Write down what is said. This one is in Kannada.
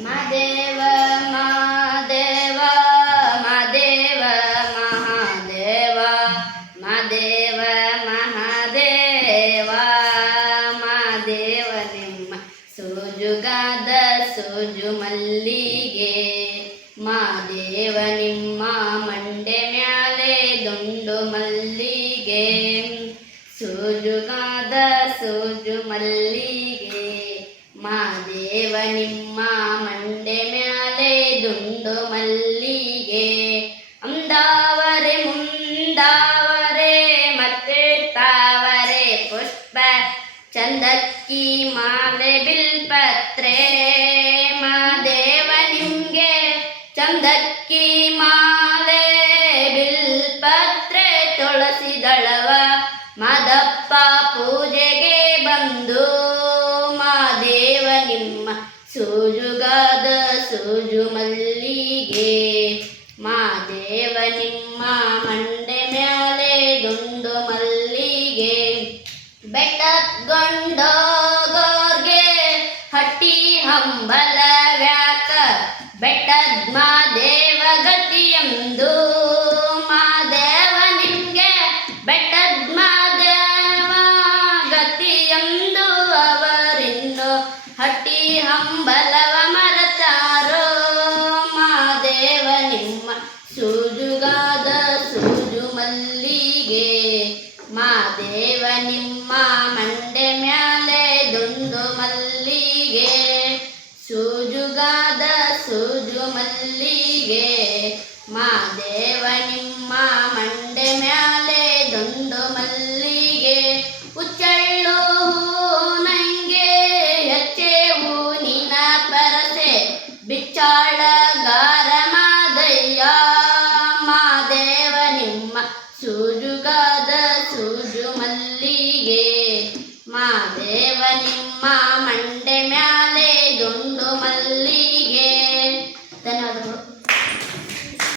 ಮಾದೇವ ಮಾದೇವ ಮಾದೇವ ಮಹಾದೇವ ಮಾದೇವ ಮಹಾದೇವ ಮಾದೇವ ನಿಮ್ಮ ಸೋಜುಗಾದ ಸೋಜು ಮಲ್ಲಿಗೆ ಮಾದೇವ ನಿಮ್ಮ ಮಂಡೆ ಮ್ಯಾಲೆ ದುಂಡು ಮಲ್ಲಿಗೆ ಸೋಜುಗಾದ ಸೋಜು ಮಲ್ಲಿಗೆ ಮಾದೇವ ನಿಮ್ಮ ಮಂಡೆ ಮ್ಯಾಲೆ ದುಂಡು ಮಲ್ಲಿಗೆ ಅಂದಾವರೆ ಮುಂದಾವರೆ ಮತ್ತೆ ತಾವರೆ ಪುಷ್ಪ ಚಂದಕ್ಕಿ ಮಾಲೆ ಬಿಲ್ಪತ್ರೆ ಮಾದೇವ ನಿಮ್ಗೆ ಚಂದಕ್ಕಿ ಮಾಲೆ ಬಿಲ್ಪತ್ರೆ ತುಳಸಿ ದಳವ ಮಾದಪ್ಪ ಪೂಜೆಗೆ ಬಂದು ಮಾದೇವ ನಿಮ್ಮ ಸೋಜುಗಾದ ಸೋಜು ಮಲ್ಲಿಗೆ ಮಾದೇವ ನಿಮ್ಮ ಮಂಡೆ ಮ್ಯಾಲೆ ದುಂಡು ಮಲ್ಲಿಗೆ ಬೆಟ್ಟದ್ಗೊಂಡೋಗೋರ್ಗೆ ಹಟ್ಟಿ ಹಂಬಲವ್ಯಾಕ ಬೆಟ್ಟದ್ ಮಾದೇವ ಗತಿಯಂದು ಮಾದೇವ ನಿಮ್ಗೆ ಬೆಟ್ಟದ್ ಮಾದೇವ ಗತಿಯಂದು ಅವರಿನ್ನು ಹಟ್ಟಿ ಹಂಬಲವ ಮರತಾರೋ ಮಾದೇವ ನಿಮ್ಮ ಸೂಜುಗಾದ ಸೂಜು ಮಲ್ಲಿಗೆ ಮಾದೇವ ನಿಮ್ಮ ಮಂಡೆ ಮ್ಯಾಲೆ ದುಂಡು ಮಲ್ಲಿಗೆ ಸೂಜುಗಾದ ಸೂಜು ಮಲ್ಲಿಗೆ ಮಾದೇವ ನಿಮ್ಮ ಮಂಡೆ ಮ್ಯಾಲೆ ದುಂಡು ಮಲ್ಲಿಗೆ ಉಚ್ಚಳ್ಳು ನಂಗೆ ಹೆಚ್ಚೆ ಹೂನಿನ ಪರಸೆ ಬಿಚ್ಚಾಳಗಾರ ಮಾದಯ್ಯ ಮಾದೇವ ನಿಮ್ಮ ಸೂಜುಗಾದ ಸೂಜು ಮಲ್ಲಿಗೆ ಮಾದೇವ ನಿಮ್ಮ ಮಂಡೆ